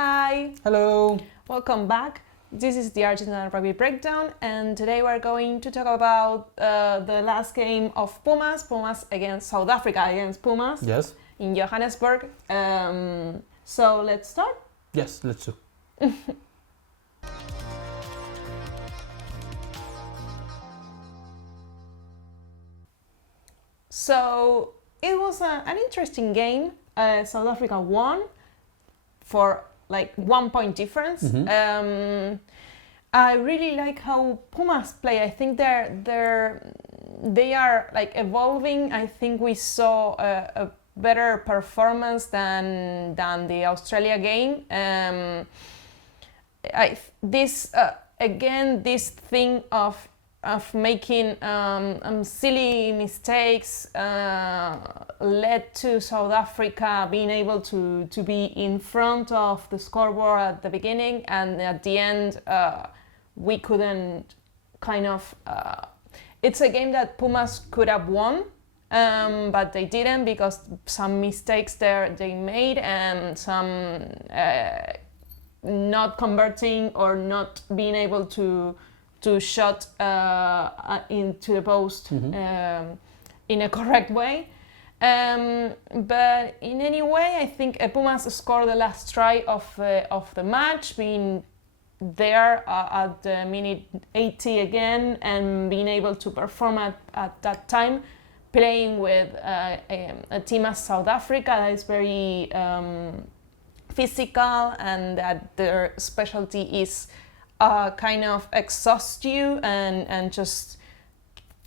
Hi, Hello. welcome back. This is the Argentina Rugby Breakdown, and today we're going to talk about the last game of Pumas against South Africa against Pumas Yes. in Johannesburg. So let's start. Yes, let's do. So it was an interesting game. South Africa won for like 1 point difference. I really like how Pumas play. I think they are like evolving. I think we saw a better performance than the Australia game. This thing of making silly mistakes led to South Africa being able to be in front of the scoreboard at the beginning, and at the end we couldn't it's a game that Pumas could have won, but they didn't because some mistakes they made and some not converting or not being able to shot into the post in a correct way. But in any way, I think Pumas scored the last try of the match, being there at the minute 80 again and being able to perform at that time, playing with a team as South Africa that is very physical and that their specialty is kind of exhaust you and just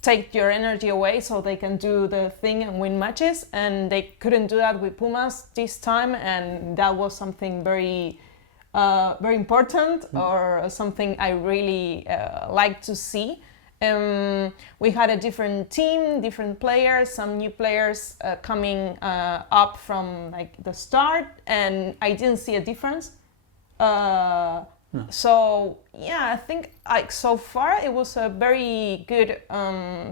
take your energy away so they can do the thing and win matches, and they couldn't do that with Pumas this time, and that was something very important, or something I really like to see. We had a different team, different players, some new players coming up from like the start, and I didn't see a difference. So yeah, I think like so far it was a very good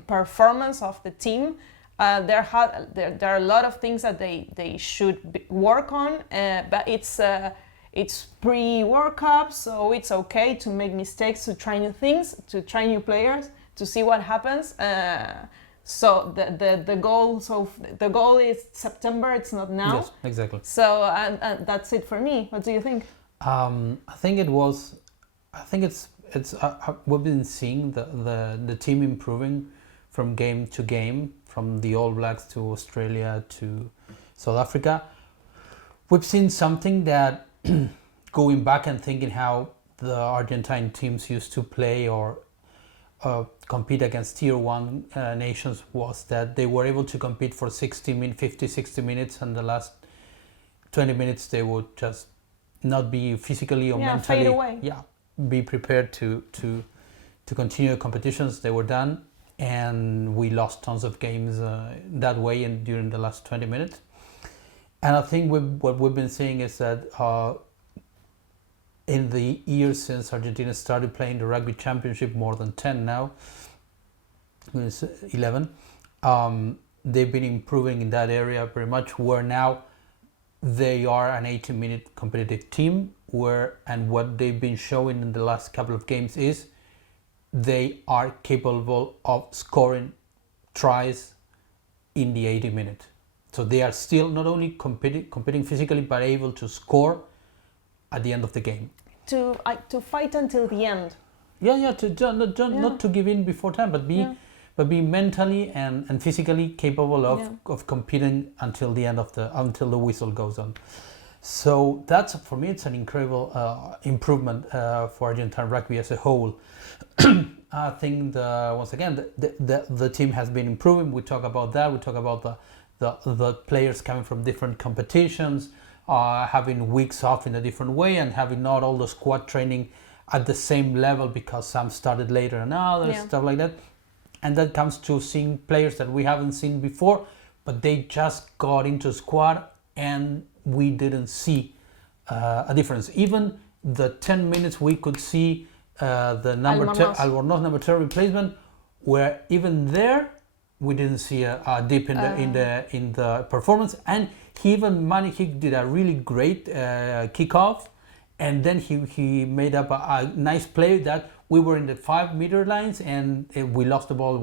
performance of the team. There are a lot of things that they should work on, but it's pre-World Cup, so it's okay to make mistakes, to try new things, to try new players, to see what happens. So the goal is September. It's not now. Yes, exactly. So that's it for me. What do you think? I think we've been seeing the team improving from game to game, from the All Blacks to Australia to South Africa. We've seen something that going back and thinking how the Argentine teams used to play or compete against tier 1 nations, was that they were able to compete for 50-60 minutes, and the last 20 minutes they would just not be physically or mentally fade away. Be prepared to continue competitions. They were done, and we lost tons of games that way and during the last 20 minutes. And I think what we've been seeing is that in the years since Argentina started playing the Rugby Championship, more than 10 now, 11, they've been improving in that area very much, where now they are an 80-minute competitive team, and what they've been showing in the last couple of games is they are capable of scoring tries in the 80 minutes. So they are still not only competing physically, but able to score at the end of the game. To fight until the end. Not to give in before time, but be mentally and physically capable of competing until the end until the whistle goes on. So that's, for me, it's an incredible improvement for Argentine rugby as a whole. I think once again the team has been improving. We talk about that. We talk about the players coming from different competitions, having weeks off in a different way, and having not all the squad training at the same level because some started later and others, stuff like that. And that comes to seeing players that we haven't seen before, but they just got into squad and we didn't see a difference. Even the 10 minutes we could see the Albornoz number 10 replacement, where even there we didn't see a dip in the performance, and he did a really great kickoff and then he made up a nice play that we were in the 5-meter lines and we lost the ball.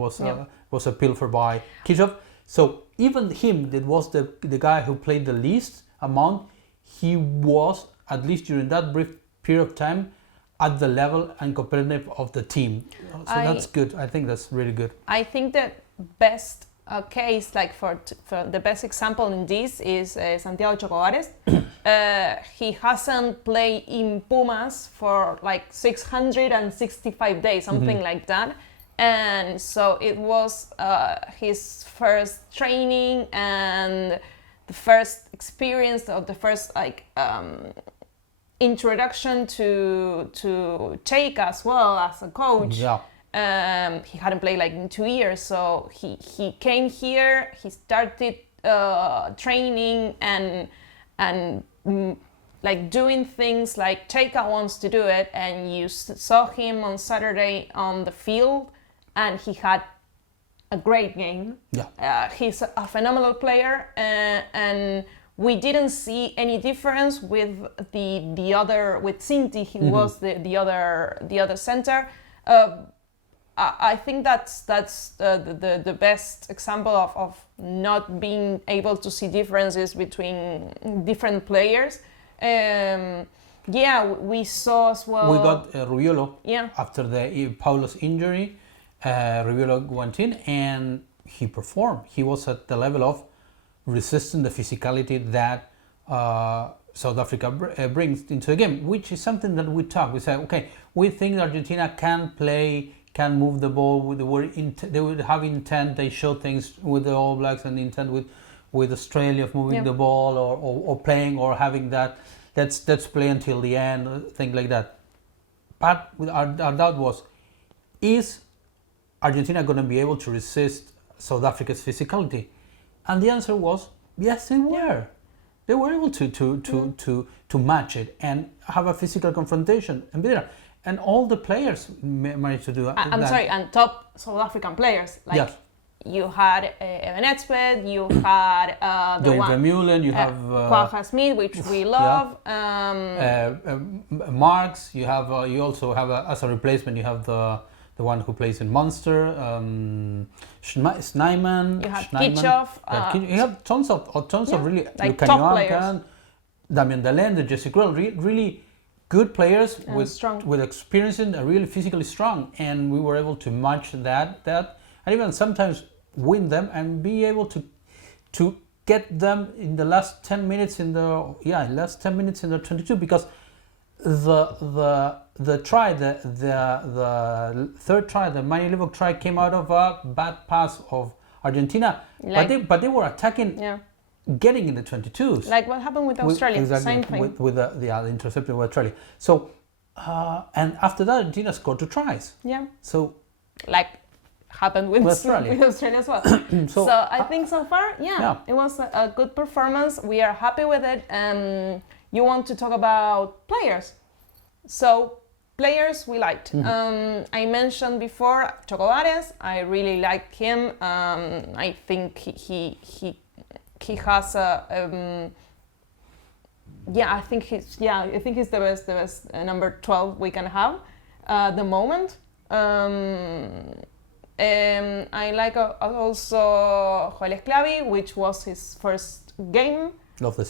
Was a pilfer by Kirchhoff. So even him, that was the guy who played the least amount, he was, at least during that brief period of time, at the level and competitive of the team. So that's good. I think that's really good. I think the best case, like for the best example in this is Santiago Chocobares. He hasn't played in Pumas for like 665 days, something like that. And so it was his first training and the first experience of the first introduction to take as well as a coach. Yeah. He hadn't played like in 2 years, so he came here. He started training and like doing things like Cheika wants to do it, and you saw him on Saturday on the field, and he had a great game. Yeah. He's a phenomenal player, and we didn't see any difference with the other, with Sinti. He was the other center. I think that's the best example of not being able to see differences between different players. We saw as well. We got Rubiolo. Yeah. After the Paulo's injury, Rubiolo went in and he performed. He was at the level of resisting the physicality that South Africa brings into the game, which is something that we talk. We say, okay, we think Argentina can play, can move the ball. They would have intent. They show things with the All Blacks and intent with Australia of moving the ball or playing or having that. Let's play until the end, things like that. But our doubt was, is Argentina going to be able to resist South Africa's physicality? And the answer was yes, they were. Yeah. They were able to match it and have a physical confrontation and be there. And all the players managed to do that. I'm sorry, and top South African players. Like yes. You had Evan Etzbeth, you had the Dave one, Vermeulen, you have Quaja Smith, which we love. Marks, you have. You also have as a replacement. You have the one who plays in Munster, Snyman. You have Kirchhoff. You have tons of really like top players. Damien Dallende, Jesse Grell, really good players with experience and really physically strong, and we were able to match that, and even sometimes win them and be able to get them in the last 10 minutes in the 22, because the try, the third try, the Manny Livok try, came out of a bad pass of Argentina, but they were attacking, getting in the 22s. Like what happened with Australia, exactly, same thing. With the interception with Australia. So, and after that, Argentina scored 2 tries. Yeah. So, like happened with Australia as well. so I think so far, it was a good performance. We are happy with it. You want to talk about players. So players we liked. I mentioned before Chocobares. I really like him. I think he has a I think he's the best number 12 we can have at the moment. I like also Joel Esclavi, which was his first game of the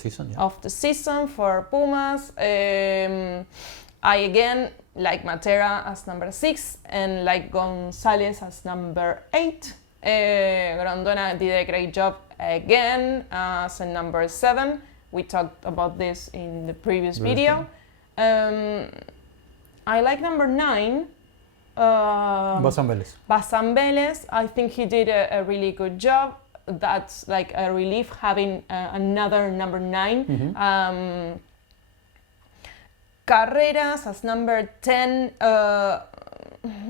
season for Pumas. I again like Matera as number 6 and like Gonzalez as number 8. Grondona did a great job again as a number 7. We talked about this in the previous video. I like number 9. Basambeles. I think he did a really good job. That's like a relief having another number 9. Carreras as number 10.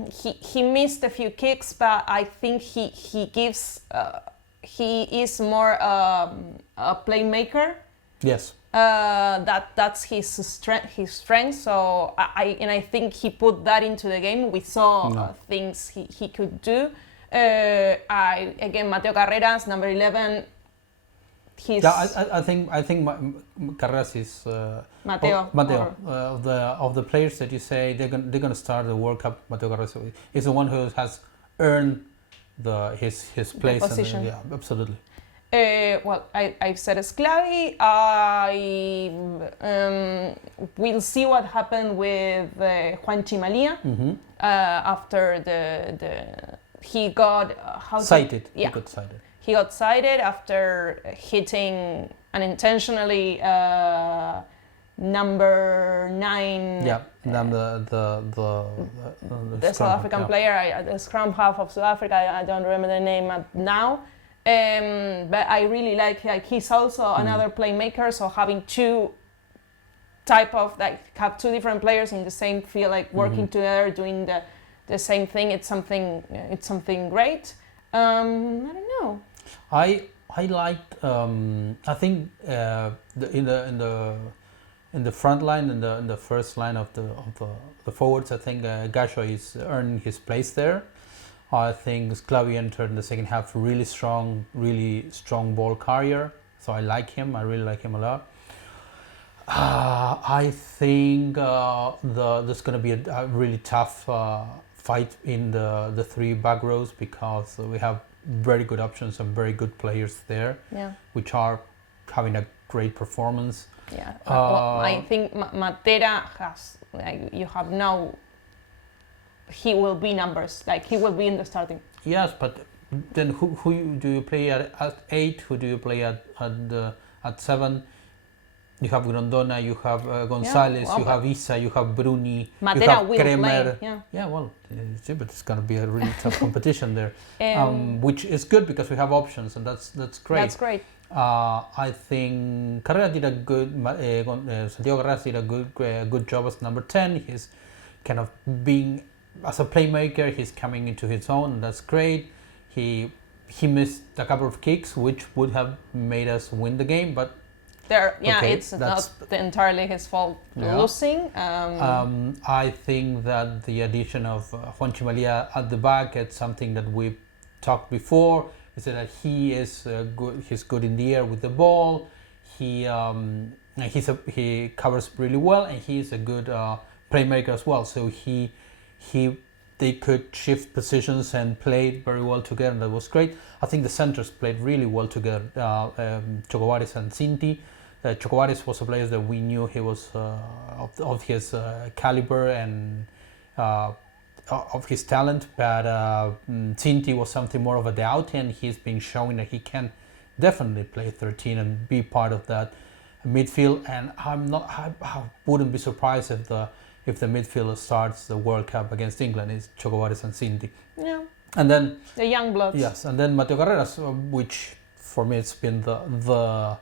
He missed a few kicks, but I think he gives. He is more a playmaker. Yes. That's his strength. So I think he put that into the game. We saw things he could do. Mateo Carreras, number 11. his I think Carreras is Mateo. Mateo of the players that you say they're gonna start the World Cup. Mateo Carreras is the one who has earned his place. Position. Yeah, absolutely. Well, I've said Sclavi. We'll see what happened with Juan Chimalia after he got cited. Yeah. He got cited. He got cited after hitting unintentionally number 9. Yeah, then the South African player, the scrum half of South Africa. I don't remember the name now. But I really like he's also another playmaker. So having two have two different players in the same field, like working together, doing the same thing. It's something great. I don't know. I liked. I think in the front line, in the first line of the forwards, I think Gasho is earning his place there. I think Sclavi entered in the second half really strong ball carrier. So I like him. I really like him a lot. I think there's going to be a really tough fight in the three back rows because we have very good options and very good players there, which are having a great performance. Yeah, I think Matera has. You have now. He will be numbers. He will be in the starting. Yes, but then who do you play at 8? Who do you play at 7? You have Grondona, you have Gonzalez, you have Isa, you have Bruni, Matera you have will Kremer. Play. Yeah, well, but it's going to be a really tough competition there, which is good because we have options, and that's great. That's great. I think Carrera did a good. Santiago Carreras did a good job as number 10. He's kind of being as a playmaker. He's coming into his own. And that's great. He missed a couple of kicks, which would have made us win the game, but. It's not entirely his fault losing. I think that the addition of Juan Chimalia at the back, it's something that we've talked before. Is that he is good. He's good in the air with the ball. He covers really well, and he's a good playmaker as well. So they could shift positions and played very well together. That was great. I think the centers played really well together. Chocobares and Cinti. Chocobares was a player that we knew he was of his caliber and of his talent, but Cinti was something more of a doubt, and he's been showing that he can definitely play 13 and be part of that midfield. And I wouldn't be surprised if the midfielder starts the World Cup against England is Chocobares and Cinti. Yeah. And then the young bloods. Yes, and then Mateo Carreras, which for me it's been the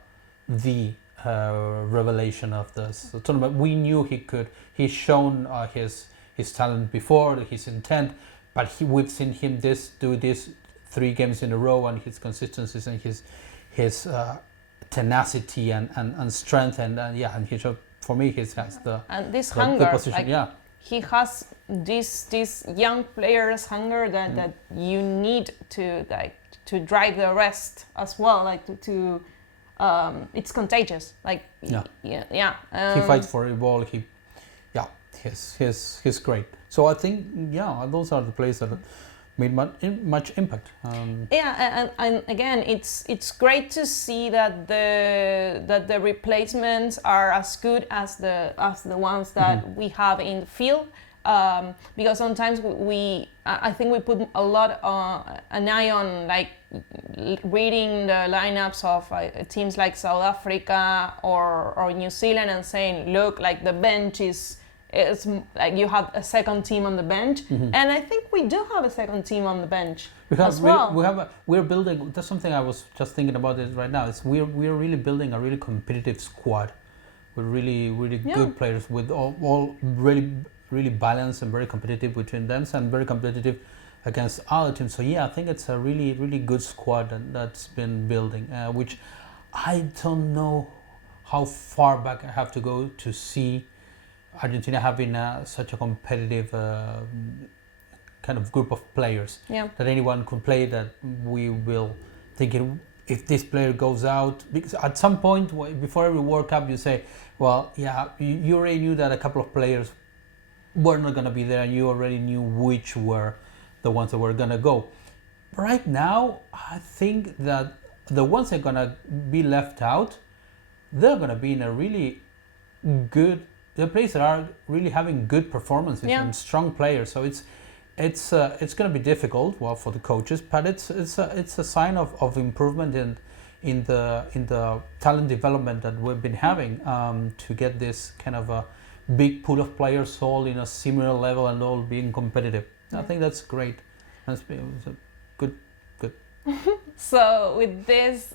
revelation of this tournament. We knew he could. He's shown his talent before, his intent, but we've seen him do this 3 games in a row, and his consistencies and his tenacity and strength and he showed, for me, he has the hunger. The position, he has this young players' hunger that you need to drive the rest as well. It's contagious. He fights for the ball. He's great. So I think those are the players that made much impact. And again, it's great to see that the replacements are as good as the ones that we have in the field. Because sometimes I think we put a lot an eye on reading the lineups of teams like South Africa or New Zealand and saying, look, the bench is you have a second team on the bench, and I think we do have a second team on the bench as well. We're building. That's something I was just thinking about it right now. We're really building a really competitive squad with really good players with all really balanced and very competitive between them and very competitive against other teams. So I think it's a really good squad that's been building, which I don't know how far back I have to go to see Argentina having such a competitive kind of group of players that anyone could play, that we will think if this player goes out, because at some point before every World Cup you say, well, yeah, you already knew that a couple of players were not going to be there, and you already knew which were the ones that were going to go. Right now, I think that the ones that are going to be left out, they're going to be in a really good, the players that are really having good performances and strong players. So it's going to be difficult, well, for the coaches, but it's a sign of improvement in the talent development that we've been having, to get this kind of a big pool of players all in a similar level and all being competitive. I think that's great. That's good. So with this,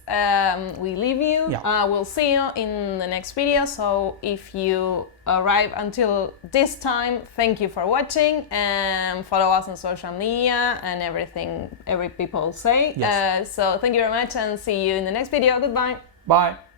we leave you. We'll see you in the next video. So if you arrive until this time, thank you for watching, and follow us on social media and everything every people say. Yes. So thank you very much, and see you in the next video. Goodbye. Bye.